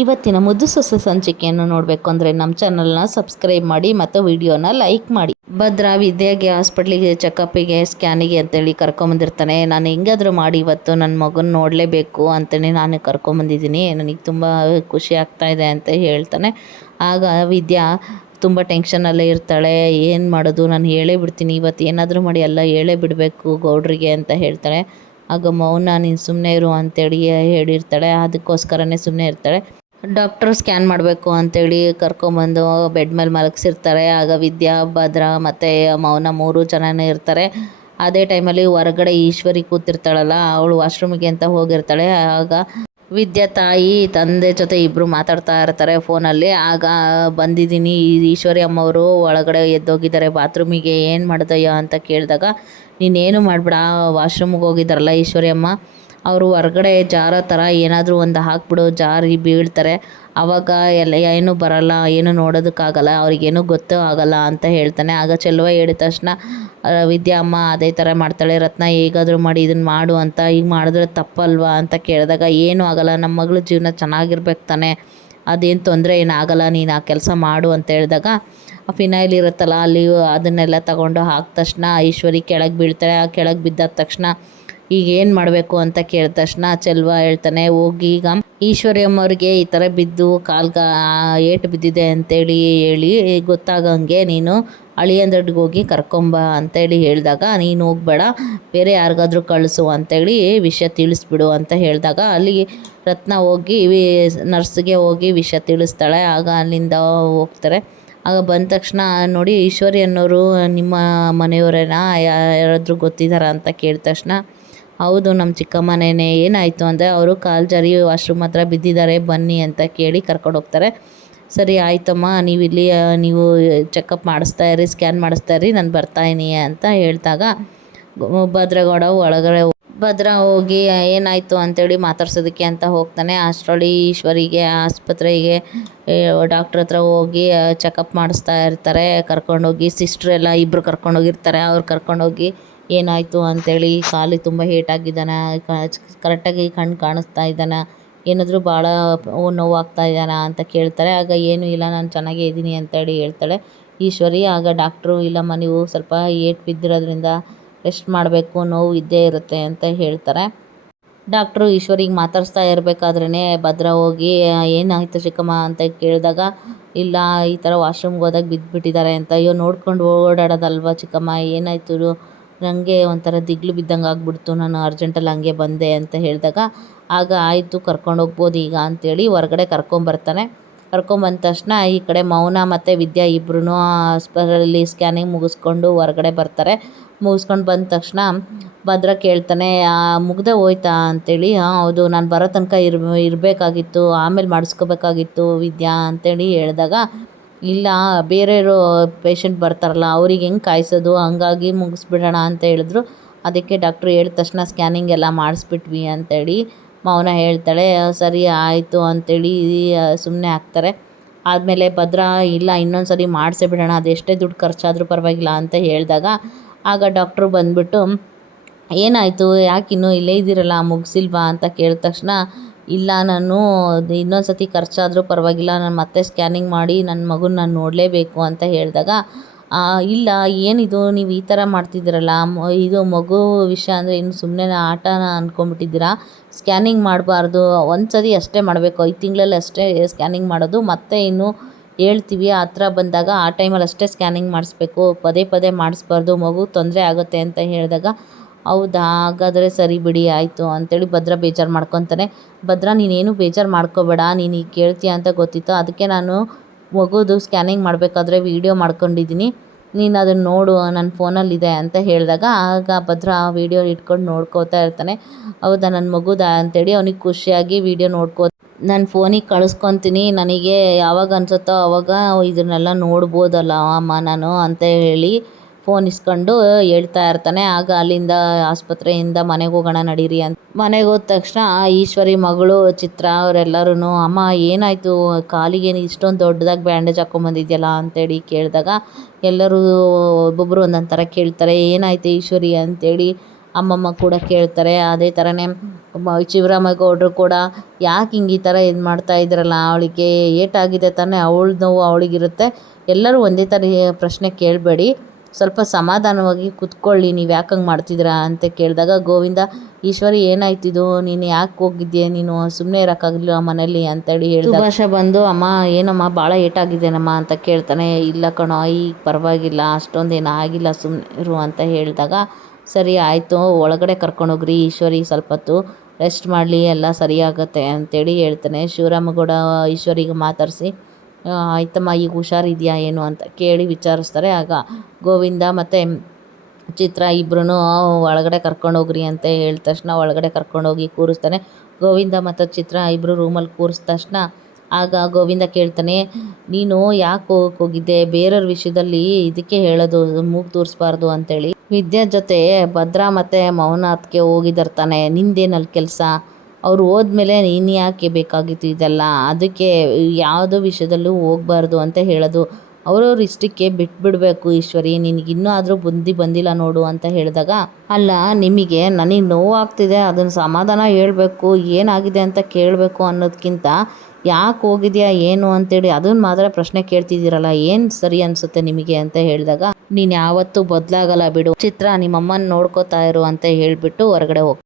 ಇವತ್ತಿನ ಮುದ್ದು ಸೊಸೆ ಸಂಚಿಕೆಯನ್ನು ನೋಡಬೇಕು ಅಂದರೆ ನಮ್ಮ ಚಾನಲ್ನ ಸಬ್ಸ್ಕ್ರೈಬ್ ಮಾಡಿ ಮತ್ತು ವಿಡಿಯೋನ ಲೈಕ್ ಮಾಡಿ. ಭದ್ರಾ ವಿದ್ಯಾಗೆ ಹಾಸ್ಪಿಟ್ಲಿಗೆ ಚೆಕಪ್ಪಿಗೆ ಸ್ಕ್ಯಾನಿಗೆ ಅಂತೇಳಿ ಕರ್ಕೊಂಬಂದಿರ್ತಾನೆ. ನಾನು ಹೆಂಗಾದರೂ ಮಾಡಿ ಇವತ್ತು ನನ್ನ ಮಗನ ನೋಡಲೇಬೇಕು ಅಂತೇಳಿ ನಾನು ಕರ್ಕೊಂಬಂದಿದ್ದೀನಿ, ನನಗೆ ತುಂಬ ಖುಷಿ ಆಗ್ತಾ ಇದೆ ಅಂತ ಹೇಳ್ತಾನೆ. ಆಗ ವಿದ್ಯಾ ತುಂಬ ಟೆನ್ಷನಲ್ಲೇ ಇರ್ತಾಳೆ. ಏನು ಮಾಡೋದು, ನಾನು ಹೇಳೇ ಬಿಡ್ತೀನಿ, ಇವತ್ತು ಏನಾದರೂ ಮಾಡಿ ಎಲ್ಲ ಹೇಳೇ ಬಿಡಬೇಕು ಗೌಡ್ರಿಗೆ ಅಂತ ಹೇಳ್ತಾಳೆ. ಆಗ ಮೌನ ನೀನು ಸುಮ್ಮನೆ ಇರು ಅಂತೇಳಿ ಹೇಳಿರ್ತಾಳೆ. ಅದಕ್ಕೋಸ್ಕರನೇ ಸುಮ್ಮನೆ ಇರ್ತಾಳೆ. ಡಾಕ್ಟ್ರು ಸ್ಕ್ಯಾನ್ ಮಾಡಬೇಕು ಅಂತೇಳಿ ಕರ್ಕೊಂಬಂದು ಬೆಡ್ ಮೇಲೆ ಮಲಗಿಸಿರ್ತಾರೆ. ಆಗ ವಿದ್ಯಾ, ಭದ್ರಾ ಮತ್ತು ಮೌನ 3 ಜನನೇ ಇರ್ತಾರೆ. ಅದೇ ಟೈಮಲ್ಲಿ ಹೊರಗಡೆ ಈಶ್ವರಿ ಕೂತಿರ್ತಾಳಲ್ಲ, ಅವಳು ವಾಶ್ರೂಮಿಗೆ ಅಂತ ಹೋಗಿರ್ತಾಳೆ. ಆಗ ವಿದ್ಯಾ ತಾಯಿ ತಂದೆ ಜೊತೆ ಇಬ್ಬರು ಮಾತಾಡ್ತಾ ಇರ್ತಾರೆ ಫೋನಲ್ಲಿ. ಆಗ ಬಂದಿದ್ದೀನಿ, ಈಶ್ವರಿ ಅಮ್ಮವರು ಒಳಗಡೆ ಎದ್ದೋಗಿದ್ದಾರೆ ಬಾತ್ರೂಮಿಗೆ, ಏನು ಮಾಡಿದಯ್ಯ ಅಂತ ಕೇಳಿದಾಗ, ನೀನೇನು ಮಾಡಿಬಿಡ, ವಾಶ್ರೂಮಿಗೆ ಹೋಗಿದ್ದಾರಲ್ಲ ಈಶ್ವರಿ ಅಮ್ಮ, ಅವರು ಹೊರಗಡೆ ಜಾರೋ ಥರ ಏನಾದರೂ ಒಂದು ಹಾಕ್ಬಿಡು, ಜಾರಿ ಬೀಳ್ತಾರೆ, ಆವಾಗ ಎಲ್ಲ ಏನೂ ಬರಲ್ಲ, ಏನು ನೋಡೋದಕ್ಕಾಗಲ್ಲ, ಅವ್ರಿಗೇನು ಗೊತ್ತೂ ಆಗಲ್ಲ ಅಂತ ಹೇಳ್ತಾನೆ. ಆಗ ಚೆಲುವ ಹೇಳಿದ ತಕ್ಷಣ ವಿದ್ಯಾ ಅಮ್ಮ ಅದೇ ಥರ ಮಾಡ್ತಾಳೆ. ರತ್ನ ಹೇಗಾದರೂ ಮಾಡಿ ಇದನ್ನು ಮಾಡು ಅಂತ, ಈಗ ಮಾಡಿದ್ರೆ ತಪ್ಪಲ್ವಾ ಅಂತ ಕೇಳಿದಾಗ, ಏನೂ ಆಗಲ್ಲ, ನಮ್ಮ ಮಗಳ ಜೀವನ ಚೆನ್ನಾಗಿರ್ಬೇಕು ತಾನೆ, ಅದೇನು ತೊಂದರೆ ಏನಾಗಲ್ಲ, ನೀನು ಆ ಕೆಲಸ ಮಾಡು ಅಂತ ಹೇಳಿದಾಗ, ಫಿನೈಲ್ ಇರುತ್ತಲ್ಲ ಅಲ್ಲಿ ಅದನ್ನೆಲ್ಲ ತಗೊಂಡು ಹಾಕಿದ ತಕ್ಷಣ ಐಶ್ವರಿ ಕೆಳಗೆ ಬೀಳ್ತಾಳೆ. ಆ ಕೆಳಗೆ ಬಿದ್ದಾದ ತಕ್ಷಣ ಈಗ ಏನು ಮಾಡಬೇಕು ಅಂತ ಕೇಳಿದ ತಕ್ಷಣ ಚೆಲುವ ಹೇಳ್ತಾನೆ, ಹೋಗಿ ಈಗ ಈಶ್ವರಿ ಅಮ್ಮವ್ರಿಗೆ ಈ ಥರ ಬಿದ್ದು ಕಾಲ್ಗೆ ಏಟು ಬಿದ್ದಿದೆ ಅಂತೇಳಿ ಹೇಳಿ ಗೊತ್ತಾಗಂಗೆ ನೀನು ಅಳಿಯಂದಡ್ಗೆ ಹೋಗಿ ಕರ್ಕೊಂಬ ಅಂತೇಳಿ ಹೇಳಿದಾಗ, ನೀನು ಹೋಗಬೇಡ, ಬೇರೆ ಯಾರಿಗಾದ್ರೂ ಕಳಿಸು ಅಂತೇಳಿ ವಿಷಯ ತಿಳಿಸ್ಬಿಡು ಅಂತ ಹೇಳಿದಾಗ, ಅಲ್ಲಿ ರತ್ನ ಹೋಗಿ ನರ್ಸ್ಗೆ ಹೋಗಿ ವಿಷಯ ತಿಳಿಸ್ತಾಳೆ. ಆಗ ಅಲ್ಲಿಂದ ಹೋಗ್ತಾರೆ. ಆಗ ಬಂದ ತಕ್ಷಣ, ನೋಡಿ ಈಶ್ವರಿ ಅನ್ನೋರು ನಿಮ್ಮ ಮನೆಯವರೇನಾ, ಯಾರಾದರೂ ಗೊತ್ತಿದ್ದಾರಾ ಅಂತ ಕೇಳಿದ ತಕ್ಷಣ, ಹೌದು ನಮ್ಮ ಚಿಕ್ಕಮ್ಮನೇನೆ, ಏನಾಯಿತು ಅಂದರೆ ಅವರು ಕಾಲು ಜಾರಿ ವಾಶ್ರೂಮ್ ಹತ್ರ ಬಿದ್ದಿದ್ದಾರೆ, ಬನ್ನಿ ಅಂತ ಕೇಳಿ ಕರ್ಕೊಂಡು ಹೋಗ್ತಾರೆ. ಸರಿ ಆಯ್ತಮ್ಮ, ನೀವು ಚೆಕಪ್ ಮಾಡಿಸ್ತಾ ಇರಿ, ಸ್ಕ್ಯಾನ್ ಮಾಡಿಸ್ತಾ ಇರಿ, ನಾನು ಬರ್ತಾಯಿನಿ ಅಂತ ಹೇಳಿದಾಗ, ಭದ್ರಗೌಡ ಒಳಗಡೆ ಭದ್ರಾ ಹೋಗಿ ಏನಾಯಿತು ಅಂತೇಳಿ ಮಾತಾಡ್ಸೋದಕ್ಕೆ ಅಂತ ಹೋಗ್ತಾನೆ. ಅಷ್ಟರಲ್ಲಿ ಈಶ್ವರಿಗೆ ಆಸ್ಪತ್ರೆಗೆ ಡಾಕ್ಟ್ರ್ ಹತ್ರ ಹೋಗಿ ಚೆಕಪ್ ಮಾಡಿಸ್ತಾ ಇರ್ತಾರೆ. ಕರ್ಕೊಂಡೋಗಿ ಸಿಸ್ಟ್ರೆಲ್ಲ ಇಬ್ಬರು ಕರ್ಕೊಂಡೋಗಿರ್ತಾರೆ. ಅವ್ರು ಕರ್ಕೊಂಡೋಗಿ ಏನಾಯಿತು ಅಂತೇಳಿ, ಕಾಲು ತುಂಬ ಏಟಾಗಿದ್ದಾನೆ, ಕರೆಕ್ಟಾಗಿ ಕಣ್ಣು ಕಾಣಿಸ್ತಾ ಇದ್ದಾನೆ, ಏನಾದರೂ ಭಾಳ ನೋವಾಗ್ತಾ ಇದ್ದಾನ ಅಂತ ಕೇಳ್ತಾರೆ. ಆಗ ಏನೂ ಇಲ್ಲ, ನಾನು ಚೆನ್ನಾಗೇ ಇದ್ದೀನಿ ಅಂತೇಳಿ ಹೇಳ್ತಾಳೆ ಈಶ್ವರಿ. ಆಗ ಡಾಕ್ಟ್ರು, ಇಲ್ಲಮ್ಮ ನೀವು ಸ್ವಲ್ಪ ಏಟು ಬಿದ್ದಿರೋದ್ರಿಂದ ರೆಸ್ಟ್ ಮಾಡಬೇಕು, ನೋವು ಇದ್ದೇ ಇರುತ್ತೆ ಅಂತ ಹೇಳ್ತಾರೆ. ಡಾಕ್ಟ್ರು ಈಶ್ವರಿಗೆ ಮಾತಾಡಿಸ್ತಾ ಇರಬೇಕಾದ್ರೇ ಭದ್ರಾ ಹೋಗಿ ಏನಾಯಿತು ಚಿಕ್ಕಮ್ಮ ಅಂತ ಕೇಳಿದಾಗ, ಇಲ್ಲ ಈ ಥರ ವಾಶ್ರೂಮ್ಗೆ ಹೋದಾಗ ಬಿದ್ದುಬಿಟ್ಟಿದ್ದಾರೆ ಅಂತ. ಅಯ್ಯೋ ನೋಡ್ಕೊಂಡು ಓಡಾಡೋದಲ್ವ ಚಿಕ್ಕಮ್ಮ, ಏನಾಯಿತು, ನನಗೆ ಒಂಥರ ದಿಗ್ಲು ಬಿದ್ದಂಗೆ ಆಗ್ಬಿಡ್ತು, ನಾನು ಅರ್ಜೆಂಟಲ್ಲಿ ಹಂಗೆ ಬಂದೆ ಅಂತ ಹೇಳಿದಾಗ, ಆಗ ಆಯಿತು ಕರ್ಕೊಂಡು ಹೋಗ್ಬೋದು ಈಗ ಅಂತೇಳಿ ಹೊರಗಡೆ ಕರ್ಕೊಂಬರ್ತಾನೆ. ಕರ್ಕೊಂಬಂದ ತಕ್ಷಣ ಈ ಕಡೆ ಮೌನ ಮತ್ತು ವಿದ್ಯಾ ಇಬ್ಬರೂ ಆಸ್ಪತ್ರೆಯಲ್ಲಿ ಸ್ಕ್ಯಾನಿಂಗ್ ಮುಗಿಸ್ಕೊಂಡು ಹೊರಗಡೆ ಬರ್ತಾರೆ. ಮುಗಿಸ್ಕೊಂಡು ಬಂದ ತಕ್ಷಣ ಭದ್ರಾ ಕೇಳ್ತಾನೆ, ಮುಗ್ದೆ ಹೋಯ್ತಾ ಅಂತೇಳಿ. ಹೌದು, ನಾನು ಬರೋ ತನಕ ಇರಬೇಕಾಗಿತ್ತು, ಆಮೇಲೆ ಮಾಡಿಸ್ಕೋಬೇಕಾಗಿತ್ತು ವಿದ್ಯಾ ಅಂತೇಳಿ ಹೇಳಿದಾಗ, ಇಲ್ಲ ಬೇರೆಯವರು ಪೇಷಂಟ್ ಬರ್ತಾರಲ್ಲ ಅವ್ರಿಗೆ ಹೆಂಗೆ ಕಾಯಿಸೋದು, ಹಂಗಾಗಿ ಮುಗಿಸ್ಬಿಡೋಣ ಅಂತ ಹೇಳಿದ್ರು. ಅದಕ್ಕೆ ಡಾಕ್ಟ್ರು ಹೇಳಿದ ತಕ್ಷಣ ಸ್ಕ್ಯಾನಿಂಗ್ ಎಲ್ಲ ಮಾಡಿಸ್ಬಿಟ್ವಿ ಅಂತೇಳಿ ಮೌನ ಹೇಳ್ತಾಳೆ. ಸರಿ ಆಯಿತು ಅಂತೇಳಿ ಸುಮ್ಮನೆ ಆಗ್ತಾರೆ. ಆದಮೇಲೆ ಭದ್ರಾ, ಇಲ್ಲ ಇನ್ನೊಂದು ಸರಿ ಮಾಡಿಸೇ ಬಿಡೋಣ, ಅದೆಷ್ಟೇ ದುಡ್ಡು ಖರ್ಚಾದರೂ ಪರವಾಗಿಲ್ಲ ಅಂತ ಹೇಳಿದಾಗ, ಆಗ ಡಾಕ್ಟ್ರು ಬಂದುಬಿಟ್ಟು, ಏನಾಯಿತು, ಯಾಕಿನ್ನೂ ಇಲ್ಲೇ ಇದ್ದೀರಲ್ಲ, ಮುಗಿಸಿಲ್ವಾ ಅಂತ ಕೇಳಿದ ತಕ್ಷಣ, ಇಲ್ಲ ನಾನು ಇನ್ನೊಂದು ಸತಿ ಖರ್ಚಾದರೂ ಪರವಾಗಿಲ್ಲ, ನಾನು ಮತ್ತೆ ಸ್ಕ್ಯಾನಿಂಗ್ ಮಾಡಿ ನನ್ನ ಮಗುನ ನಾನು ನೋಡಲೇಬೇಕು ಅಂತ ಹೇಳಿದಾಗ, ಇಲ್ಲ ಏನಿದು ನೀವು ಈ ಥರ ಮಾಡ್ತಿದ್ದೀರಲ್ಲ, ಇದು ಮಗು ವಿಷಯ ಅಂದರೆ ಇನ್ನು ಸುಮ್ಮನೆ ಆಟನ ಅಂದ್ಕೊಂಬಿಟ್ಟಿದ್ದೀರಾ, ಸ್ಕ್ಯಾನಿಂಗ್ ಮಾಡಬಾರ್ದು, ಒಂದು ಸರಿ ಅಷ್ಟೇ ಮಾಡಬೇಕು, 5 ತಿಂಗಳಲ್ಲಿ ಅಷ್ಟೇ ಸ್ಕ್ಯಾನಿಂಗ್ ಮಾಡೋದು, ಮತ್ತೆ ಇನ್ನು ಹೇಳ್ತೀವಿ ಆ ಥರ ಬಂದಾಗ ಆ ಟೈಮಲ್ಲಿ ಅಷ್ಟೇ ಸ್ಕ್ಯಾನಿಂಗ್ ಮಾಡಿಸ್ಬೇಕು, ಪದೇ ಪದೇ ಮಾಡಿಸ್ಬಾರ್ದು, ಮಗು ತೊಂದರೆ ಆಗುತ್ತೆ ಅಂತ ಹೇಳಿದಾಗ, ಹೌದಾ ಹಾಗಾದರೆ ಸರಿ ಬಿಡಿ ಆಯಿತು ಅಂತೇಳಿ ಭದ್ರಾ ಬೇಜಾರು ಮಾಡ್ಕೊತಾನೆ. ಭದ್ರಾ ನೀನೇನು ಬೇಜಾರು ಮಾಡ್ಕೋಬೇಡ, ನೀನು ಈಗ ಕೇಳ್ತೀಯ ಅಂತ ಗೊತ್ತಿತ್ತು, ಅದಕ್ಕೆ ನಾನು ಮಗುದು ಸ್ಕ್ಯಾನಿಂಗ್ ಮಾಡಬೇಕಾದ್ರೆ ವೀಡಿಯೋ ಮಾಡ್ಕೊಂಡಿದ್ದೀನಿ, ನೀನು ಅದನ್ನು ನೋಡು, ನನ್ನ ಫೋನಲ್ಲಿದೆ ಅಂತ ಹೇಳಿದಾಗ, ಆಗ ಭದ್ರಾ ವೀಡಿಯೋ ಇಟ್ಕೊಂಡು ನೋಡ್ಕೋತಾ ಇರ್ತಾನೆ. ಹೌದಾ ನನ್ನ ಮಗುದಾ ಅಂತೇಳಿ ಅವನಿಗೆ ಖುಷಿಯಾಗಿ ವೀಡಿಯೋ ನನ್ನ ಫೋನಿಗೆ ಕಳಿಸ್ಕೊತೀನಿ, ನನಗೆ ಯಾವಾಗ ಅನಿಸುತ್ತೋ ಆವಾಗ ಇದನ್ನೆಲ್ಲ ನೋಡ್ಬೋದಲ್ಲ ಅಮ್ಮ ನಾನು ಅಂತ ಹೇಳಿ ಫೋನ್ ಇಸ್ಕೊಂಡು ಹೇಳ್ತಾ ಇರ್ತಾನೆ. ಆಗ ಅಲ್ಲಿಂದ ಆಸ್ಪತ್ರೆಯಿಂದ ಮನೆಗೆ ಹೋಗೋಣ ನಡೀರಿ ಅಂತ ಮನೆಗೆ ಹೋದ ತಕ್ಷಣ ಈಶ್ವರಿ ಮಗಳು ಚಿತ್ರ ಅವರೆಲ್ಲರೂ, ಅಮ್ಮ ಏನಾಯಿತು, ಕಾಲಿಗೆ ಇಷ್ಟೊಂದು ದೊಡ್ಡದಾಗಿ ಬ್ಯಾಂಡೇಜ್ ಹಾಕ್ಕೊಂಬಂದಿದ್ಯಲ್ಲ ಅಂತೇಳಿ ಕೇಳಿದಾಗ, ಎಲ್ಲರೂ ಒಬ್ಬೊಬ್ಬರು ಒಂದೊಂದು ಥರ ಕೇಳ್ತಾರೆ, ಏನಾಯಿತು ಈಶ್ವರಿ ಅಂತೇಳಿ. ಅಮ್ಮಮ್ಮ ಕೂಡ ಕೇಳ್ತಾರೆ. ಅದೇ ಥರನೇ ಶಿವರಾಮೇಗೌಡರು ಕೂಡ ಯಾಕೆ ಹಿಂಗೆ ಈ ಥರ ಇದು ಮಾಡ್ತಾ ಇದ್ರಲ್ಲ, ಅವಳಿಗೆ ಏಟಾಗಿದೆ ತಾನೇ, ಅವಳ ನೋವು ಅವಳಿಗಿರುತ್ತೆ, ಎಲ್ಲರೂ ಒಂದೇ ಥರ ಪ್ರಶ್ನೆ ಕೇಳಬೇಡಿ, ಸ್ವಲ್ಪ ಸಮಾಧಾನವಾಗಿ ಕುತ್ಕೊಳ್ಳಿ, ನೀವು ಯಾಕೆ ಹಂಗೆ ಮಾಡ್ತಿದ್ದೀರಾ ಅಂತ ಕೇಳಿದಾಗ ಗೋವಿಂದ, ಈಶ್ವರಿ ಏನಾಯ್ತಿದು, ನೀನು ಯಾಕೆ ಹೋಗಿದ್ಯೆ, ನೀನು ಸುಮ್ಮನೆ ಇರೋಕ್ಕಾಗಲಿಲ್ಲ ಮನೇಲಿ ಅಂತೇಳಿ ಹೇಳಿದಾಗ ಸುಭಾಷ ಬಂದು, ಅಮ್ಮ ಏನಮ್ಮ ಭಾಳ ಏಟಾಗಿದ್ದೇನಮ್ಮ ಅಂತ ಕೇಳ್ತಾನೆ. ಇಲ್ಲ ಕಣೋ, ಈಗ ಪರವಾಗಿಲ್ಲ, ಅಷ್ಟೊಂದೇನು ಆಗಿಲ್ಲ, ಸುಮ್ಮನೆ ಇರು ಅಂತ ಹೇಳಿದಾಗ ಸರಿ ಆಯಿತು, ಒಳಗಡೆ ಕರ್ಕೊಂಡೋಗ್ರಿ, ಈಶ್ವರಿ ಸ್ವಲ್ಪ ಹೊತ್ತು ರೆಸ್ಟ್ ಮಾಡಲಿ, ಎಲ್ಲ ಸರಿಯಾಗತ್ತೆ ಅಂತೇಳಿ ಹೇಳ್ತಾನೆ. ಶಿವರಾಮೇಗೌಡ ಈಶ್ವರಿಗೆ ಮಾತಾಡಿಸಿ, ಆಯ್ತಮ್ಮ ಈಗ ಹುಷಾರಿದೆಯಾ ಏನು ಅಂತ ಕೇಳಿ ವಿಚಾರಿಸ್ತಾರೆ. ಆಗ ಗೋವಿಂದ ಮತ್ತು ಚಿತ್ರ ಇಬ್ಬರೂ ಒಳಗಡೆ ಕರ್ಕೊಂಡೋಗ್ರಿ ಅಂತ ಹೇಳಿದ ತಕ್ಷಣ ಒಳಗಡೆ ಕರ್ಕೊಂಡೋಗಿ ಕೂರಿಸ್ತಾನೆ. ಗೋವಿಂದ ಮತ್ತು ಚಿತ್ರ ಇಬ್ಬರು ರೂಮಲ್ಲಿ ಕೂರಿಸಿದ ತಕ್ಷಣ ಆಗ ಗೋವಿಂದ ಕೇಳ್ತಾನೆ, ನೀನು ಯಾಕೆ ಹೋಗಿದ್ದೆ, ಬೇರೆಯವ್ರ ವಿಷಯದಲ್ಲಿ ಇದಕ್ಕೆ ಹೇಳೋದು, ಮೂಗು ತೂರಿಸ್ಬಾರ್ದು ಅಂತೇಳಿ ವಿದ್ಯಾ ಜೊತೆ ಭದ್ರಾ ಮತ್ತು ಮೌನಾಥ್ಗೆ ಹೋಗಿದ್ದಾರೆ ತಾನೆ, ನಿಂದೇನಲ್ಲಿ ಕೆಲಸ, ಅವ್ರು ಹೋದ್ಮೇಲೆ ನೀನು ಯಾಕೆ ಬೇಕಾಗಿತ್ತು ಇದೆಲ್ಲ, ಅದಕ್ಕೆ ಯಾವುದೋ ವಿಷಯದಲ್ಲೂ ಹೋಗಬಾರ್ದು ಅಂತ ಹೇಳೋದು, ಅವ್ರವ್ರ ಇಷ್ಟಕ್ಕೆ ಬಿಟ್ಬಿಡಬೇಕು ಈಶ್ವರಿ, ನಿನಗಿನ್ನೂ ಆದರೂ ಬುದ್ಧಿ ಬಂದಿಲ್ಲ ನೋಡು ಅಂತ ಹೇಳಿದಾಗ, ಅಲ್ಲ ನಿಮಗೆ ನನಗೆ ನೋವಾಗ್ತಿದೆ, ಅದನ್ನು ಸಮಾಧಾನ ಹೇಳಬೇಕು, ಏನಾಗಿದೆ ಅಂತ ಕೇಳಬೇಕು ಅನ್ನೋದಕ್ಕಿಂತ ಯಾಕೆ ಹೋಗಿದ್ಯಾ ಏನು ಅಂತೇಳಿ ಅದನ್ನು ಮಾತ್ರ ಪ್ರಶ್ನೆ ಕೇಳ್ತಿದ್ದೀರಲ್ಲ, ಏನು ಸರಿ ಅನಿಸುತ್ತೆ ನಿಮಗೆ ಅಂತ ಹೇಳಿದಾಗ, ನೀನು ಯಾವತ್ತೂ ಬದಲಾಗಲ್ಲ ಬಿಡು ಚಿತ್ರ, ನಿಮ್ಮಮ್ಮನ ನೋಡ್ಕೋತಾ ಇರು ಅಂತ ಹೇಳಿಬಿಟ್ಟು ಹೊರಗಡೆ ಹೋಗ್ತಾರೆ.